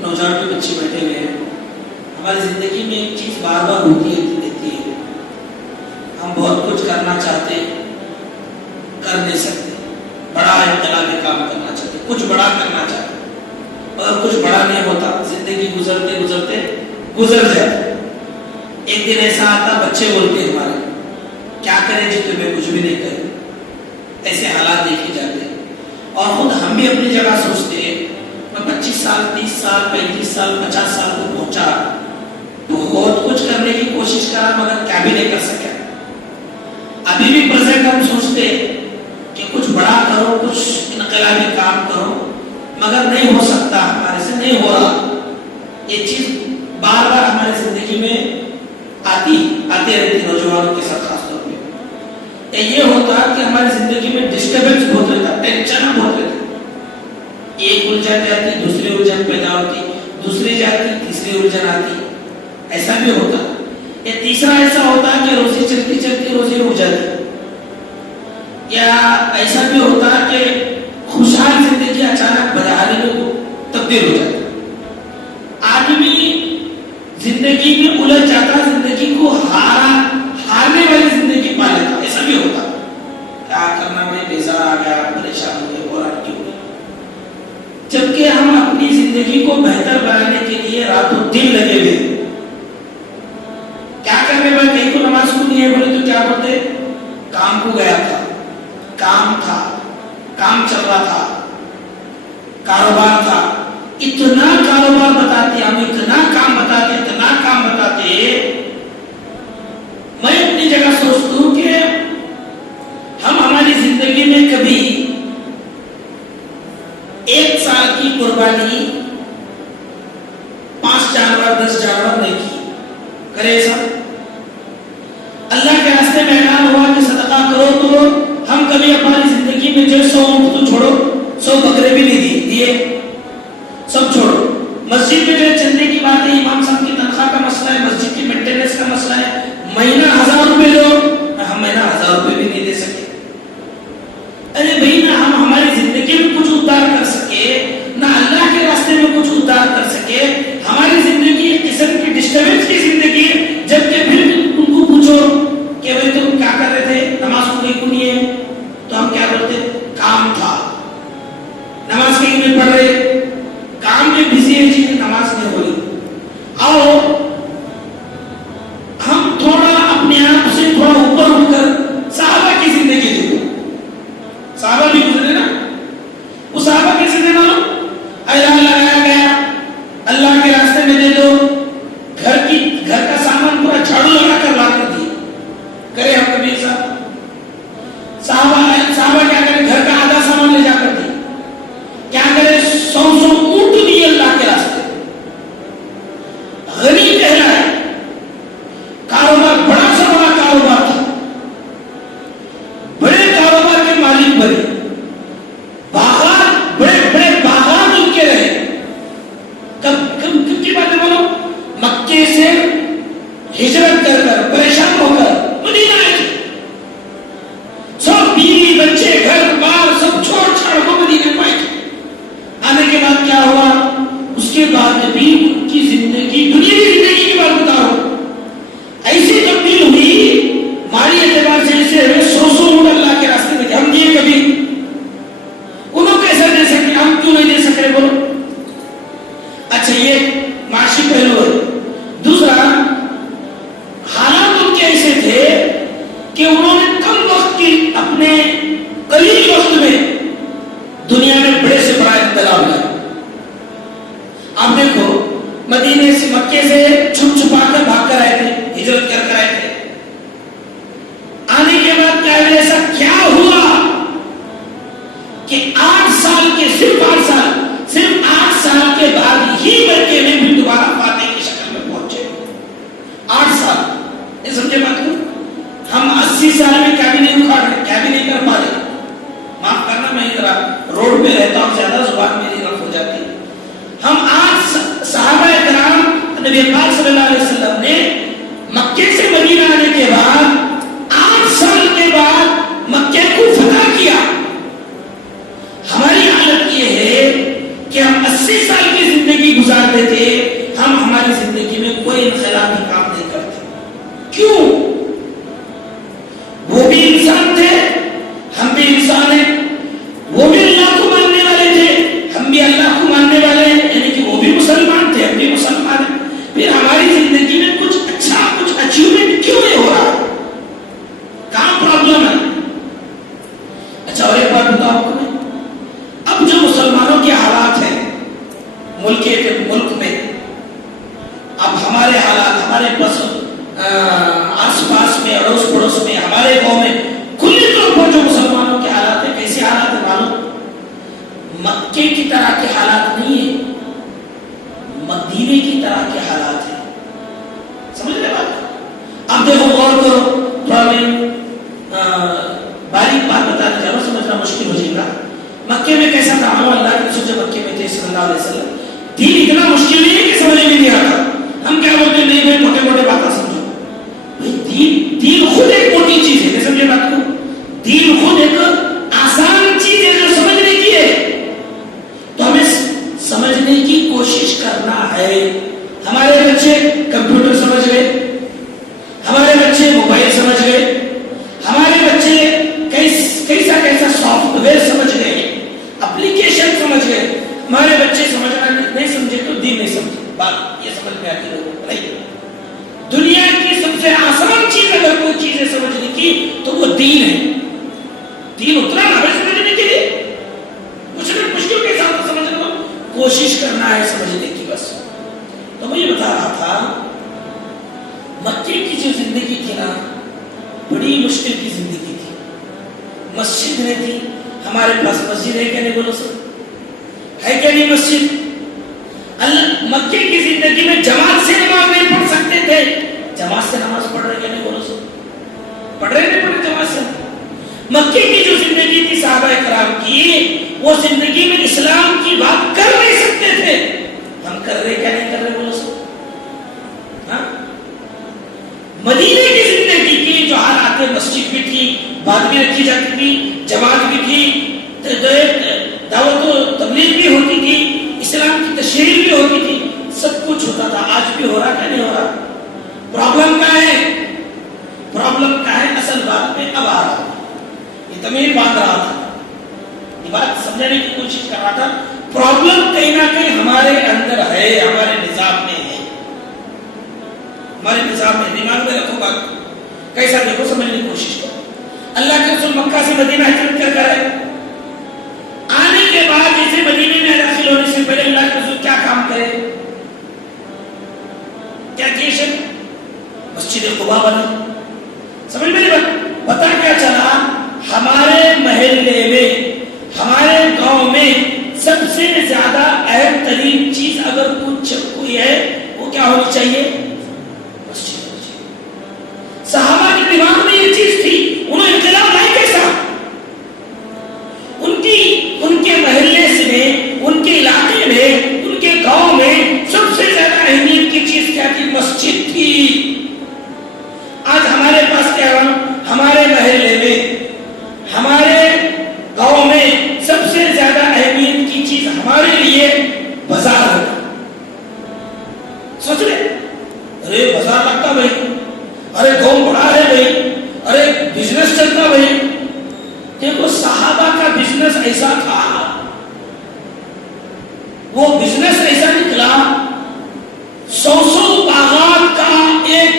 نوجوان کے بچے بیٹھے ہوئے ہیں. ہماری زندگی میں ایک چیز بار بار ہوتی رہتی ہے. ہم بہت کچھ کرنا چاہتے کر نہیں سکتے. بڑا انقلابی کام کرنا چاہتے, کچھ بڑا کرنا چاہتے, اور کچھ بڑا نہیں ہوتا. زندگی گزرتے گزرتے گزر جاتی. ایک دن ایسا آتا, بچے بولتے ہیں ہمارے, کیا کریں جی تمہیں کچھ بھی نہیں کرے. ایسے حالات دیکھے جاتے ہیں. اور خود ہم بھی اپنی جگہ سوچتے ہیں, میں 25 سال 30 سال 35 سال 50 سال کو پہنچا, بہت کچھ کرنے کی کوشش کرا مگر کیا بھی نہیں کر سکا. ابھی بھی پریزنٹ ہم سوچتے کہ کچھ بڑا کرو, کچھ انقلابی کام کرو, مگر نہیں ہو سکتا, ہمارے سے نہیں ہو رہا. یہ چیز بار بار ہماری زندگی میں آتے رہتی, نوجوانوں کے ساتھ خاص طور پہ. یہ ہوتا کہ ہماری زندگی میں ڈسٹربنس بہت رہتا, ٹینشن بہت رہتا. ایک الجھن جاتی, دوسری الجھن پیدا ہوتی, دوسری جاتی, تیسری الجھن آتی. ایسا بھی ہوتا. یہ تیسرا ایسا ہوتا کہ روزی چلتی چلتی روزی رک جاتی. یا ایسا بھی ہوتا کہ خوشحال زندگی اچانک بدحالی میں تبدیل ہو جاتی. آدمی زندگی میں الجھ جاتا, زندگی کو ہارنے والی زندگی پا لیتا. ایسا بھی ہوتا, کیا کرنا, میں بیزار آ گیا, پریشان ہو گئے, اور کیوں. جبکہ ہم اپنی زندگی کو بہتر بنانے کے لیے راتوں دن لگے ہوئے. کیا کرنے میں کہیں کو نماز کو نہیں ہے بولے تو کیا بولتے, کام کو گیا تھا, کام تھا, کام چل رہا تھا, کاروبار تھا. اتنا کاروبار بتاتے, ہم اتنا کام بتاتے, اتنا کام بتاتے. میں اپنی جگہ سوچتا ہوں کہ ہم ہماری زندگی میں کبھی 1 سال کی قربانی 5 جانور 10 جانور نہیں کی. کرے ایسا؟ اللہ کے راستے میں اعلان ہوا کہ صدقہ کرو, تو ہم کبھی ہماری زندگی میں جو 100 اونٹ تو چھوڑو, 100 بکرے بھی نہیں دیے, سب چھوڑو. مسجد میں جو چندے کی بات ہے, امام صاحب کی تنخواہ کا مسئلہ ہے, مسجد کی مینٹیننس کا مسئلہ ہے, مہینہ 1000 روپے دو, ہم مہینہ 1000 روپے بھی نہیں دے سکے. ارے بھائی, نہ ہم ہماری زندگی میں کچھ ادھار کر سکے, نہ اللہ کے راستے میں کچھ ادھار کر سکے. ہماری زندگی ایک قسم کی ڈسٹربنس کی زندگی ہے. جبکہ پھر ان کو پوچھو کہ بھائی تم کیا کر رہے تھے, نماز کو کیوں نہیں ہے, تو ہم کیا بولتے, کام تھا. نماز کہیں نہیں پڑھ رہے, کام میں بزی ہے جی, نماز نہیں ہوئی. آؤ ہم تھوڑا اپنے آپ سے تھوڑا اوپر اٹھ کر صحابہ کی زندگی دیکھو. صحابہ بھی گزرے نا, وہ صحابہ کیسے تھے معلوم, اعلان لگایا گیا اللہ کے راستے میں دے دو, گھر کا سامان پورا جھاڑو لگا کر لا کر دی. کرے ہم کبھی ایسا؟ صحابہ کیا کرے, گھر کا آدھا سامان لے جا کر دی. کیا کرے, 100 اونٹ دیے اللہ کے راستے. غنی کہلایا, کاروبار بڑا سا بڑا کاروبار تھا, بڑے کاروبار کے مالک بنے, باغات بڑے بڑے باغات ان کے رہے. کب کی باتیں بولو, مکے سے ہجرت کر کر پریشان ہو کر مدینہ آئے تھے. سب بیوی بچے گھر بار سب چھوڑ چھاڑ کو مدینہ پائے تھے. آنے کے بعد کیا ہوا, اس کے بعد بھی ان کی زندگی, دنیا کی زندگی کی بات بتاؤ, ایسی تبدیل ہوئی مالی اعتبار سے جیسے 100 اونٹ اللہ کے راستے میں. ہم دیے کبھی, انہوں کیسا دے سکتے, ہم کیوں نہیں دے سکتے بولو. اچھا, یہ معاشی پہلو ہے. دوسرا, حالات ان کے ایسے تھے کہ انہوں نے کم وقت کی, اپنے قلیل وقت میں دنیا میں بڑے سے بڑا انقلاب لایا. آپ دیکھو, مدینے سے مکے سے چھپ چھپا کر بھاگ کر آئے تھے, ہجرت کر آئے تھے. آنے کے بعد کیا ایسا کیا ہوا کہ 8 سال کے, صرف 8 سال کے بعد ہی مکے میں بھی دوبارہ فاتح کی شکل میں پہنچے. 8 سال, یہ سمجھے بات کو. ہم 80 سال میں کیا بھی نہیں اکھاڑ رہے, کیا بھی نہیں کر پا رہے. معاف کرنا, میں ذرا روڈ پہ رہتا ہوں, زیادہ زبان میری رف ہو جاتی ہے. ہم 8 صحابہ کرام نبی پاک صلی اللہ علیہ وسلم نے مکے سے مدینہ آنے کے بعد 8 سال کے بعد مکے کو فتح کیا. ہماری حالت ملک میں اب ہمارے حالات ہمارے پاس آس پاس میں اڑوس پڑوس میں ہمارے گاؤں میں کھلے طور پر جو مسلمانوں کے حالات ہیں کیسے حالات ہیں معلوم؟ مکے کی طرح کے حالات نہیں ہیں، مدینے کی طرح کے حالات ہیں. سمجھ رہے بات؟ اب دیکھو غور کرو، تھوڑا میں باریک بات بتانا چاہ رہا ہوں، سمجھنا مشکل ہو جائے گا. مکے میں کیسا تھا؟ اللہ کے رسول جب مکے میں تھے صلی اللہ علیہ وسلم، دین اتنا مشکل نہیں ہے کہ سمجھ میں نہیں آتا. ہم کیا بولتے ہیں؟ نہیں بھائی موٹے موٹے باتیں سمجھو. دین خود ایک موٹی چیز ہے، سمجھے بات کو؟ دین خود ایک آسان چیز ہے جو سمجھنے کی ہے، تو ہمیں سمجھنے کی کوشش کرنا ہے. ہمارے بچے کمپیوٹر سمجھ گئے، ہمارے بچے موبائل سمجھ گئے، ہمارے بچے کیسا کیسا سافٹ ویئر سمجھ گئے، اپلیکیشن سمجھ گئے. ہمارے بچے سمجھنا نہیں سمجھے تو دین نہیں سمجھے. بات یہ سمجھ میں آتی لوگوں کو نہیں. دنیا کی سب سے آسان چیز اگر کوئی چیز ہے سمجھنے کی تو وہ دین ہے. دین اتنا نہ ہے سمجھنے کے لیے، مشکل کے ساتھ سمجھنے کو کوشش کرنا ہے سمجھنے کی بس. تو میں یہ بتا رہا تھا مکے کی جو زندگی تھی نا بڑی مشکل کی زندگی تھی. مسجد نہیں تھی. ہمارے پاس مسجد ہے کیا؟ نہیں بولو سر، ہے کیا نہیں مسجد؟ اللہ مکے کی زندگی میں جماعت سے نماز نہیں پڑھ سکتے تھے. جماعت سے نماز پڑھ رہے کیا؟ نہیں بولو سر، پڑھ رہے نہیں پڑھ رہے جماعت سے. مکے کی جو زندگی تھی صحابہ کرام کی، وہ زندگی میں اسلام کی بات کر نہیں سکتے تھے. ہم کر رہے کیا نہیں کر رہے بولو سر؟ مدینے کی زندگی کی جو حالات ہے، مسجد بھی تھی، بات بھی رکھی جاتی تھی، جماعت بھی تھی، دعوت و تبلیغ بھی ہوتی تھی، اسلام کی تشہیر بھی ہوتی تھی، سب کچھ ہوتا تھا. آج بھی ہو رہا کیا نہیں ہو رہا؟ پرابلم کیا ہے؟ پرابلم کیا ہے؟ اصل بات میں اب آ رہا، یہ تمہیں باندھ رہا تھا، یہ بات سمجھنے کی کوشش کر رہا تھا. پرابلم کہیں نہ کہیں ہمارے اندر ہے، ہمارے نظام میں ہے، ہمارے نظام میں. دماغ میں رکھو بات کیسا، دیکھو سمجھنے کی کوشش کرو. اللہ کے رسول مکہ سے مدینہ ہجرت کر گئے. آنے کے بعد جیسے مدینے میں داخل ہونے سے پہلے اللہ کے رسول کیا کام کرے؟ کیا کیے؟ مسجد قباء بنا. سمجھ میں نہیں پتا کیا چلا؟ ہمارے محلے میں، ہمارے گاؤں میں سب سے زیادہ اہم ترین چیز اگر کچھ کوئی ہے وہ کیا ہونی چاہیے؟ مسجد ہونی چاہیے. صحابہ کے دماغ میں یہ چیز تھی، انہوں نے انقلاب لائے کیسا؟ ان کے محلے سے، ان کے علاقے میں، ان کے گاؤں میں سب سے زیادہ اہمیت کی چیز کیا تھی؟ مسجد تھی. آج ہمارے پاس کیا ہے؟ ہمارے محلے میں، ہمارے گاؤں میں سب سے زیادہ اہمیت کی چیز ہمارے لیے بازار ہے. سوچ رہے ارے بازار لگتا بھائی، ارے گاؤں بڑا ہے بھائی، ارے بزنس چلتا بھائی. دیکھو صحابہ کا بزنس ایسا تھا، وہ بزنس ایسا نکلا، 100 باغات کا ایک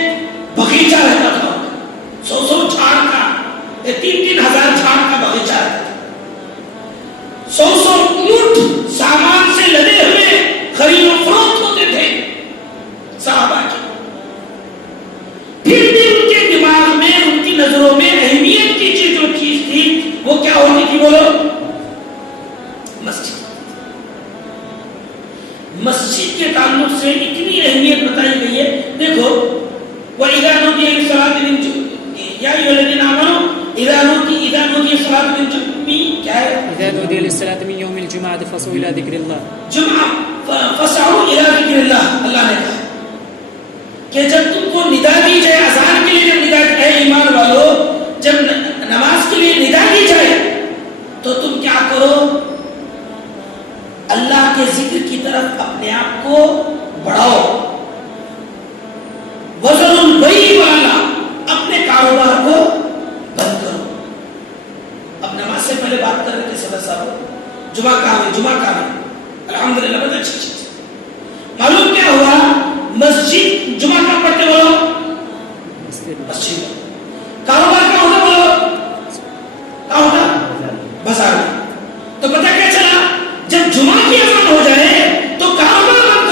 بغیچہ رہتا تھا، 100 جھاڑ کا، 3 ہزار جھاڑ کا بغیچہ رہتا تھا. 100 اونٹ سامان سے لدے ہوئے خرید و فروخت ہوتے تھے صحابہ کے. پھر بھی ان کے دماغ میں، ان کی نظروں میں اہمیت کی جو چیز تھی وہ کیا ہوتی تھی بولو؟ مسجد. مسجد کے تعلق سے اتنی اہمیت بتائی گئی ہے. دیکھو وَإِذَا نُودِيَ لِلصَّلَاةِ مِنْ يَا أَيُّهَا الَّذِينَ آمَنُوا إِذَا نُودِيَ لِلصَّلَاةِ مِنْ کیا ہے؟ إِذَا نُودِيَ لِلصَّلَاةِ مِنْ يَوْمِ الْجُمْعَةِ فَاسْعَوْا إِلَى ذِكْرِ اللَّهِ. فَاسْعَوْا إِلَى ذِكْرِ اللَّهِ. اللہ نے کہا کہ جب تم کو ندا دی جائے، اذان کے لیے جب ندا دی جائے، ایمان والو جب نماز کے لیے ندا دی جائے تو تم کیا کرو؟ اللہ کے ذکر کی طرف اپنے آپ کو بڑھاؤ. وزن البیع والا، اپنے کاروبار کو بند کرو. اب نماز سے پہلے بات کر رہے تھے صدر صاحب، جمعہ کہاں ہے؟ جمعہ کہاں ہے؟ الحمدللہ بہت اچھی چیز. معلوم کیا ہوا؟ مسجد. جمعہ کہاں پڑھتے بولو؟ مسجد. کاروبار کہاں ہوتا بولو؟ کہاں ہوتا؟ بازار میں. تو پتہ کیا چلا؟ جب جمعہ کی اذان ہو جائے تو کاروبار بند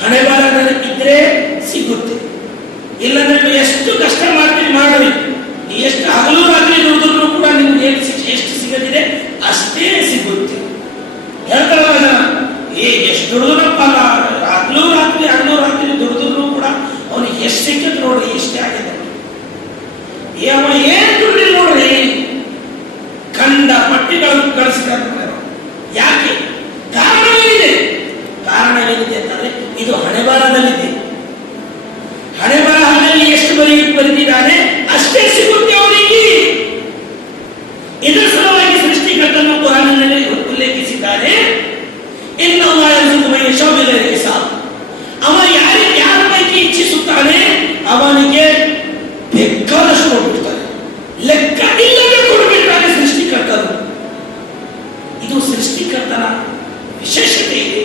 ಹಣೆ ಬಾರದಲ್ಲಿ ಇದ್ರೆ ಸಿಗುತ್ತೆ, ಇಲ್ಲಂದ್ರೆ ಎಷ್ಟು ಕಷ್ಟ ಮಾಡ್ತೀರಿ ಮಾಡ್ರಿ, ಎಷ್ಟು ಹಗಲು ರಾತ್ರಿ ದುಡಿದ್ರು ಕೂಡ ನಿಮ್ಗೆ ಎಷ್ಟು ಸಿಗದಿದೆ ಅಷ್ಟೇ ಸಿಗುತ್ತೆ. ಹೇಳ್ತಾರಲ್ಲ ಜನ, ಎಷ್ಟು ದುಡಿದ್ರಪ್ಪ, ಹಗಲು ರಾತ್ರಿ ದುಡಿದ್ರು ಕೂಡ ಅವನಿಗೆ ಎಷ್ಟು ಸಿಕ್ಕದ್ ನೋಡ್ರಿ, ಎಷ್ಟೇ ಆಗಿದೆ, ಅವ ಏನ್ ದುಡ್ಡಿ ನೋಡ್ರಿ, ಖಂಡ ಪಟ್ಟಿಗಳನ್ನು ಕಳಿಸಿದ್ದಾರೆ. ಯಾಕೆ? ಕಾರಣ ಏನಿದೆ? ಕಾರಣ ಏನಿದೆ ಅಂತಂದ್ರೆ ಇದು ಹಣೆಬರಹದಲ್ಲಿದೆ. ಹಣೆಬರಹದಲ್ಲಿ ಎಷ್ಟು ಬರೆದಿದ್ದಾನೆ ಅಷ್ಟೇ ಸಿಗುತ್ತೆ ಅವನಿಗೆ. ಇದರ ಸಲುವಾಗಿ ಸೃಷ್ಟಿಕರ್ತನ ಕುರಾನಿನಲ್ಲಿ ಉಲ್ಲೇಖಿಸಿದ್ದಾನೆ, ಇನ್ನಲ್ಲಾಹ ಯರ್ಜುಕು ಮನ್ ಯಶಾഉ ಬಿಗೈರಿ ಹಿಸಾಬ್. ಅವ ಯಾರ ಪೈಕಿ ಇಚ್ಛಿಸುತ್ತಾನೆ ಅವನಿಗೆ ಬೇಕಾದಷ್ಟು ಕೊಡ್ಬಿಡ್ತಾನೆ, ಲೆಕ್ಕ ಇಲ್ಲದೆ ಕೊಡ್ಬಿಡ್ತಾನೆ ಸೃಷ್ಟಿಕರ್ತನು. ಇದು ಸೃಷ್ಟಿಕರ್ತನ ವಿಶೇಷತೆ ಇದೆ.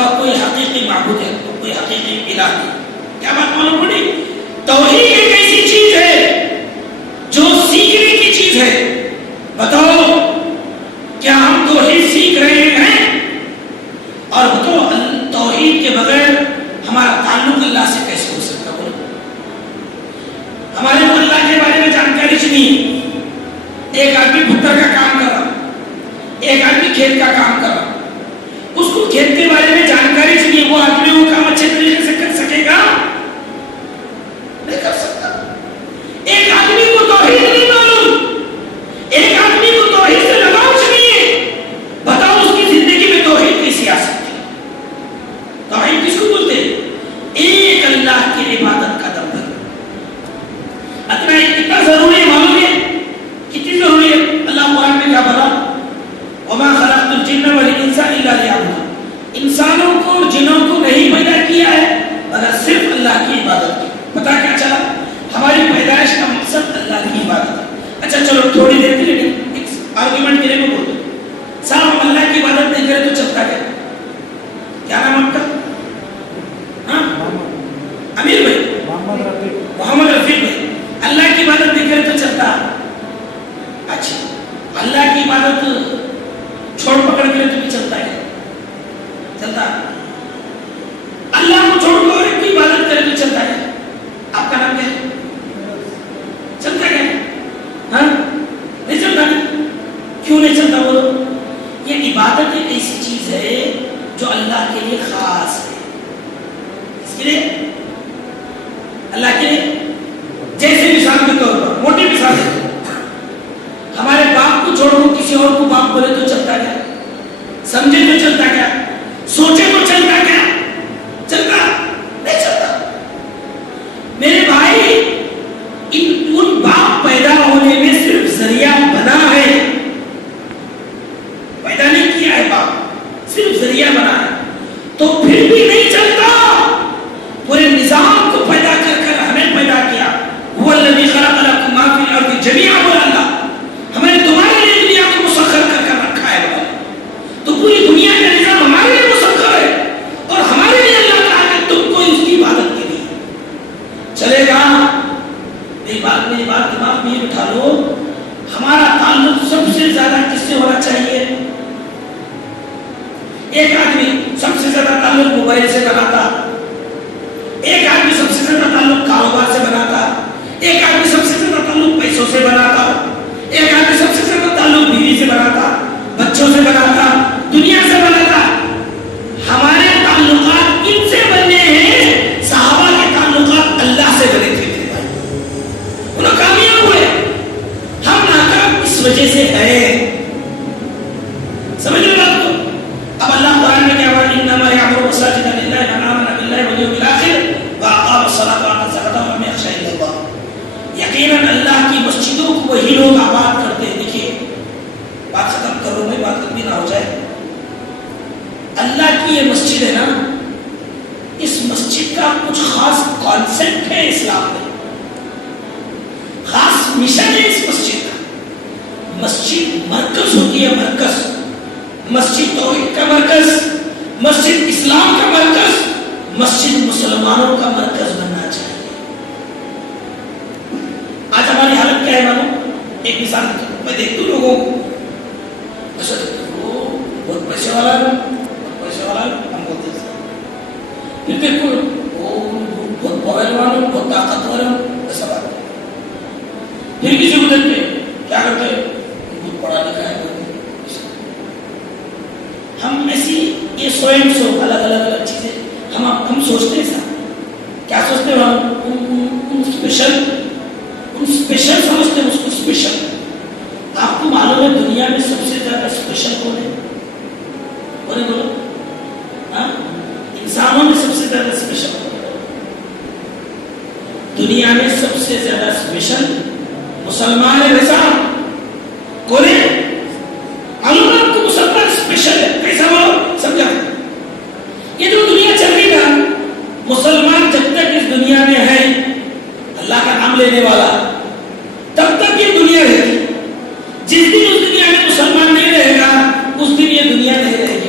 سوا کوئی حقیقی معبود ہے، کوئی حقیقی الہ نہیں۔ کیا بات معلوم پڑی؟ توحید ایک ایسی چیز ہے جو سیکھنے کی چیز ہے۔ بتاؤ کیا ہم توحید سیکھ رہے ہیں؟ اور بتاؤ توحید کے بغیر ہمارا تعلق اللہ سے کیسے ہو سکتا؟ بولو، ہمارے کو اللہ کے بارے میں جانکاری نہیں۔ ایک آدمی بھٹر کا کام کر رہا، ایک آدمی کھیت کا کام کر رہا، اس کو کھیت کے بارے میں جانکاری چاہیے، وہ آدمی وہ کام اچھے طریقے سے کر سکے گا؟ نہیں کر سکتا۔ ایک آدمی کو توحید نہیں معلوم، ایک آدمی کو توحید سے لگاؤ چاہیے، بتاؤ اس کی زندگی میں توحید کیسی آ سکتی ہے؟ توحید کس کو بولتے ہیں؟ ایک اللہ کی عبادت کا دم بھر۔ اتنا کتنا ضروری ہے معلوم ہے؟ کتنی ضروری ہے؟ اللہ قرآن میں کیا بولا؟ وَمَا خَلَقْتُ الْجِنَّ وَالْإِنسَ إِلَّا لِيَعْبُدُونِ۔ انسانوں کو اور جنوں کو نہیں پیدا کیا ہے مگر صرف اللہ کی عبادت کی۔ پتا کیا چلا؟ ہماری پیدائش کا مقصد اللہ کی عبادت ہے۔ اچھا چلو تھوڑی دیر کے لیے ایک آرگومنٹ کے لیے میں بولتا ہوں، صاحب ہم اللہ کی عبادت نہیں کریں تو چلتا کیا؟ کیا نام آپ کا؟ ہاں امیر بھائی، محمد رفیق بھائی، اللہ کی عبادت نہیں کریں تو چلتا؟ اچھا اللہ کی عبادت چھوڑ پکڑ کے تو بھی چلتا ہے؟ چلتا؟ اللہ کو چھوڑ کر ایک کی عبادت کرے تو چلتا ہے؟ آپ کا نام کیا ہے؟ چلتا کیا؟ ہاں نہیں چلتا؟ کیوں نہیں چلتا بولو؟ یہ عبادت ایک ایسی چیز ہے جو اللہ کے لیے خاص ہے۔ اس کے لیے اللہ کے لیے، جیسے مثال کے طور پر موٹی مثال ہے، ہمارے باپ کو چھوڑ کر کسی اور کو باپ بولے تو چلتا کیا؟ سمجھے تو چلتا کیا؟ سوچے تو چلتا کیا؟ چلتا نہیں چلتا۔ میرے بھائی ان باپ پیدا ہونے میں صرف ذریعہ بنا ہے، پیدا نہیں کیا ہے باپ، صرف ذریعہ بنا ہے، تو پھر بھی نہیں چلتا۔ پورے نظام کو پیدا کر کر ہمیں پیدا کیا۔ هو الذی خلق لکم ما فی الارض جمیعا، بولا اللہ، ہمیں تمہارے لیے دنیا کو مسخر کر کر رکھا ہے۔ تو پوری دنیا کا نظام ہمارے لیے مسخر ہے، اور ہمارے لیے اللہ کہا کہ تم کو اس کی عبادت کے لیے چلے گا؟ میری بات دماغ میں یہ بٹھا لو، ہمارا تعلق سب سے زیادہ کس سے ہونا چاہیے؟ ایک آدمی سب سے زیادہ تعلق موبائل سے بناتا، ایک آدمی سب سے زیادہ تعلق کاروبار سے بناتا، ایک آدمی سب سے زیادہ تعلق پیسوں سے بناتا، ایک آدمی سب سے زیادہ تعلق بیوی سے بناتا، بچوں سے بناتا، دنیا سے بناتا۔ ہمارے تعلقات کن سے بنے ہیں؟ صحابہ کے تعلقات اللہ سے بنے تھے، انہوں کامیاب ہوئے۔ ہم ناکام اس وجہ سے ہیں، سمجھ لو بات کو۔ اب اللہ قرآن میں کیا بات؟ انما یعمر مساجد للہ من آمن باللہ والیوم الاخر واقام الصلاۃ وآتى الزکاۃ ولم یخش الا اللہ۔ یقیناً اللہ کی مسجدوں کو وہی لوگ آباد کرتے ہیں۔ دیکھیے بات ختم کرو، میں بات لمبی نہ ہو جائے۔ اللہ کی یہ مسجد ہے نا، اس مسجد کا کچھ خاص کانسیپٹ ہے اسلام میں، خاص مشن ہے اس مسجد کا۔ مسجد مرکز ہوتی ہے، مرکز، مسجد توحید کا مرکز، مسجد اسلام کا مرکز، مسجد مسلمانوں کا مرکز بننا چاہیے۔ آج ہماری حالت کیا ہے معلوم؟ ایک مثال میں دیکھتا ہوں لوگوں کو، ایسا دیکھتا ہوں وہ بہت پیسے والا ہے، بہت پیسے والا ہے، ہم بولتے ہیں۔ پھر دیکھو وہ بہت پہلوان ہے، بہت طاقتور ہے، ایسا بات ہے۔ پھر کسی کو دیکھتے کیا کرتے ہیں؟ بہت پڑھا لکھا ہے۔ ہم ایسی یہ سوئم سو الگ الگ چیزیں ہم سوچتے ہیں سر، کیا سوچتے ہیں؟ ہم اسپیشل سمجھتے ہیں اس کو اسپیشل۔ آپ کو معلوم ہے دنیا میں سب سے زیادہ اسپیشل کون ہے؟ بولے بولو، ہاں انسانوں میں سب سے زیادہ اسپیشل کون ہے؟ دنیا میں سب سے زیادہ اسپیشل مسلمان ہے۔ ویسا کون ہے؟ معلوم ہے آپ کو مسلمان اسپیشل ہے، کیسا بولو سمجھا؟ یہ جو دنیا چل رہی نا، مسلمان جب تک اس دنیا میں ہے اللہ کا نام لینے والا، تب تک یہ دنیا رہے گی۔ جس دن اس دنیا میں مسلمان نہیں رہے گا، اس دن یہ دنیا نہیں رہے گی۔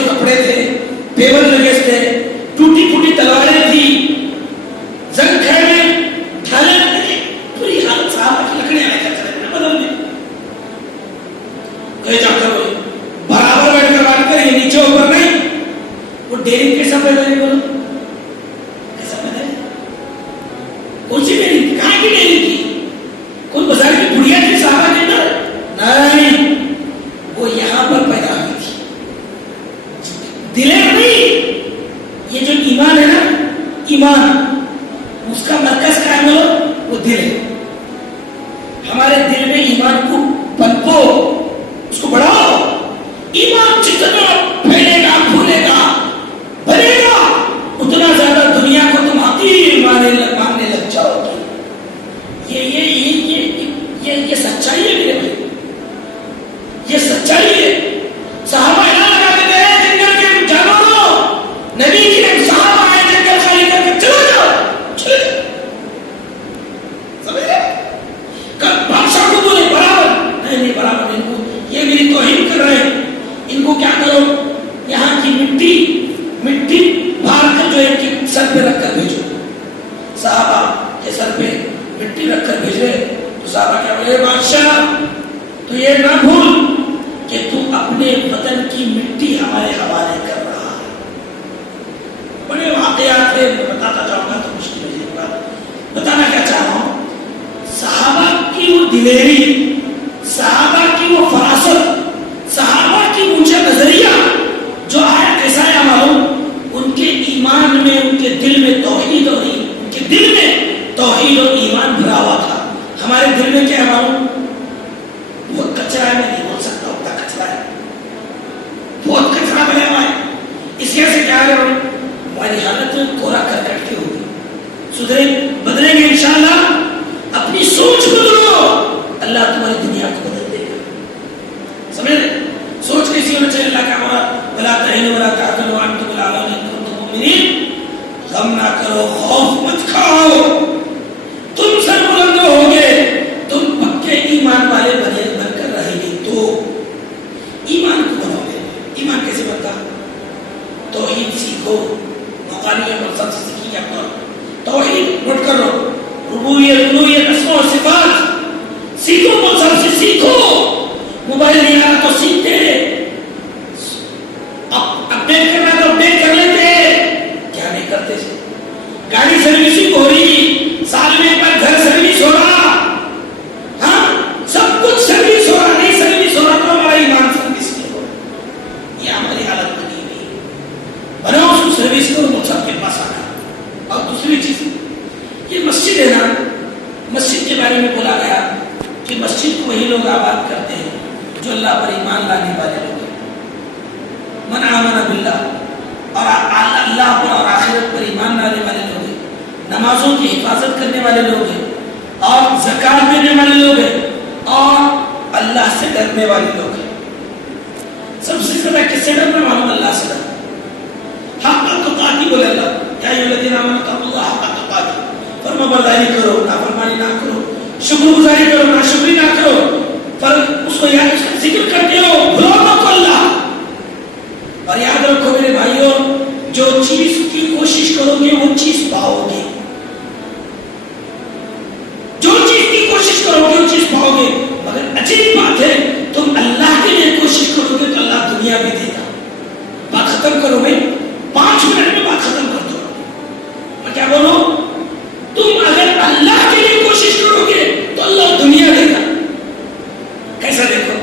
جو کپڑے تھے، پیور لگے تھے، ٹوٹی پھوٹی تلواریں تھی، زنگ کھڑے ڈھالے لگے، پوری حالت صحابہ کی لکڑیاں لے کر چلے نا بدل میں. کہیں جا کر بولے برابر بیٹھ کر بات کریں، نیچے اوپر نہیں. وہ ڈیری کیسا پیدا نہیں بولو، کیسا پیدا ہے؟ کون سی ڈیری؟ کہاں کی ڈیری تھی؟ کون بازار کی بڑھیا تھی صحابہ کے اندر؟ نہیں، وہ یہاں پر پیدا ہوئی تھی. دلیر نہیں، یہ جو ایمان ہے نا، ایمان اس کا مرکز کیا ہے بولو؟ وہ دل ہے. ہمارے دل میں ایمان کو پنپو، اس کو بڑھاؤ. ایمان جتنا پھیلے گا، پھولے گا، بنے گا، اتنا زیادہ دنیا کو تم حقیر ماننے لگ جاؤ گے. یہ سچائی ہے میرے بھائی، یہ سچائی ہے. صحابہ اعلان لگاتے تھے جنگل کے جانوروں، نبی کی نے صحابہ آئے جنگل خالی کر کے چلو جاؤ، چلے جاؤ. سمجھے؟ بادشاہ کو بولے برابر نہیں، برابر ان کو، یہ میری توہین کر رہے ہیں، ان کو کیا کرو، یہاں کی مٹی بھار کر جو ہے کہ سر پہ رکھ کر بھیجو. صحابہ کے سر پہ مٹی رکھ کر بھیج رہے تو صحابہ کیا بولے، بادشاہ تو یہ نہ بھول کہ تو اپنے وطن کی مٹی ہمارے حوالے کر رہا ہے. بڑے واقعات ہے، بتاتا جاؤں گا تو مشکل ہو جائے گا. بتانا کیا چاہ رہا ہوں، صحابہ کی وہ دلیری، صحابہ کی وہ فراست، صحابہ کی اونچا نظریہ جو آیا کیسا ہے معلوم، ان کے ایمان میں، ان کے دل میں توحید اور ان کے دل میں توحید اور ایمان بھرا ہوا تھا. ہمارے دل میں کیا ہے معلوم، بہت کچرا ہے، میں نہیں بول سکتا اتنا کچرا ہے، بہت کچرا بنا ہوا ہے. اس وجہ سے کیا ہے ہماری حالت کوڑا کرکٹ کی ہوگی. سدھرے بدلیں گے انشاءاللہ. اپنی سوچ بدلو، اللہ تمہاری دنیا کو بدل دے گا. سمجھ رہے؟ سوچ کیسی ہونا چاہیے؟ اللہ کا ہمارا ولا تہنوا ولا تحزنوا وانتم الاعلون ان کنتم مؤمنین. غم نہ کرو، خوف مت کھاؤ، تم سر بلند ہو گے، تم پکے ایمان والے بن کر رہیں گے. تو ایمان کو بناؤ گے. ایمان کیسے بنتا؟ توحید سیکھو، مقامی مقصد سے سیکھی اپنا توحید نوٹ کرو، ربوبیت، الوہیت، اسماء و صفات سیکھو، مقصد سے سیکھو. موبائل نہیں آنا تو سیکھتے، اپڈیٹ کرنا تو اپڈیٹ کر لیتے، کیا نہیں کرتے. گاڑی سروسنگ ہو رہی، سال میں ایک بار گھر سروس ہو رہا، ہاں سب کچھ سروس ہو رہا، نہیں سروس ہو رہا تو ہمارا ایمان سروس نہیں ہو رہا. یہ ہماری حالت بنی ہوئی ہے. بناؤ اس کو سروس کرو، مقصد کے پاس آنا. اور دوسری چیز، یہ مسجد ہے نا، مسجد کے بارے میں بولا گیا کہ مسجد کو وہی لوگ آباد کرتے ہیں جو اللہ پر ایمان لانے والے لوگ ہیں. من آمن باللہ، اور اللہ پر اور آخرت پر ایمان لانے والے لوگ ہیں، نمازوں کی حفاظت کرنے والے لوگ ہیں، اور زکات دینے والے لوگ ہیں، اور اللہ سے ڈرنے والے لوگ ہیں. سب سے زیادہ کس سے ڈرنا معلوم؟ اللہ سے ڈرنا. حق تقاتی بولے اللہ، یا ایھا الذین آمنوا اتقوا اللہ حق تقاتی. فرما برداری کرو، نافرمانی نہ کرو، شکر گزاری کرو، ناشکری نہ کرو. پر اس کو یاد، اس کا ذکر کرتے ہو، بھولو مت اللہ. اور یاد رکھو میرے بھائیوں، جو چیز کی کوشش کرو گے وہ چیز پاؤ گے. جو چیز کی کوشش کرو گے وہ چیز پاؤ گے. مگر عجیب بات ہے، تم اللہ کے لیے کوشش کرو گے تو اللہ دنیا بھی دے گا. بات ختم کرو بھائی، 5 منٹ میں بات ختم کر دو. میں کیا بولوں؟ تم اگر اللہ کے لیے کوشش کرو گے تو اللہ دنیا دے گا. کیسا دیکھو،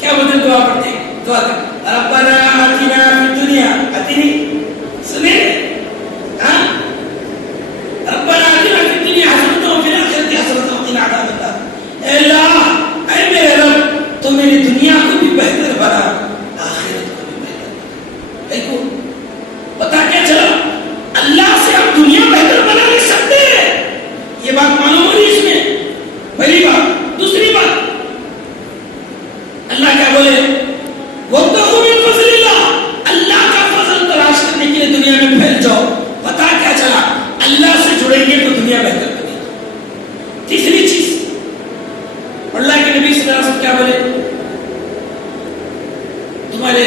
کیا بولتے دعا پڑھتے ہیں، دعا کرتے ربنا آتنا فی الدنیا، آتی نہیں سنے، ہاں ربنا آتنا فی الدنیا حسنۃ وفی الآخرۃ حسنۃ وقنا عذاب النار. اے اللہ، اے میرے رب، تو میری دنیا کو بھی بہتر بنا، آخرت کو بھی بہتر بنا. دیکھو پتا کیا چلا، اللہ سے ہم دنیا بہتر بنا نہیں سکتے. یہ بات معلوم ہو رہی ہے اس میں. پہلی بات. دوسری بات، اللہ کیا بولے، وابتغوا من فضل اللہ، اللہ کا فضل تلاش کرنے کے لیے دنیا میں پھیل جاؤ. پتا کیا چلا، اللہ سے جڑیں گے تو دنیا بہتر بنے گی. تیسری چیز، اللہ کے نبی صلی اللہ علیہ وسلم کیا بولے، تمہارے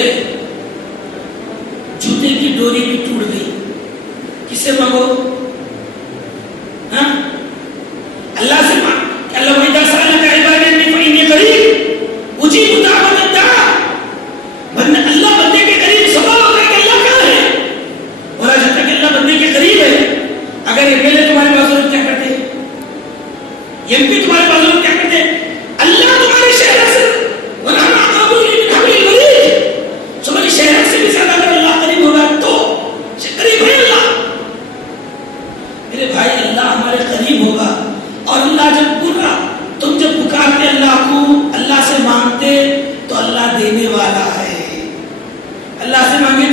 سے مانگو؟ ہاں اللہ سے مانگ. اللہ وَإِذَا سَأَلَكَ عِبَادِي عَنِّي فَإِنِّي قَرِيبٌ أُجِيبُ دَعْوَةَ الدَّاعِ. اللہ بندے کے قریب. سوال ہوتا ہے کہ اللہ کہاں ہے؟ بولا جاتا ہے کہ اللہ بندے کے قریب ہے. اگر یہ پہلے تمہارے بازو کیا کرتے, یہ بھی تمہارے بازو کیا کرتے, اللہ تمہارے شہر سے وَنَحْنُ أَقْرَبُ إِلَيْهِ مِنْ حَبْلِ الْوَرِيدِ. تمہارے شہر سے بھی زیادہ اگر اللہ قریب ہوگا تو قریب ہے اللہ. میرے بھائی اللہ ہمارے قریب ہوگا. اور اللہ جب پورا تم جب پکارتے اللہ کو, اللہ سے مانگتے تو اللہ دینے والا ہے. اللہ سے مانگے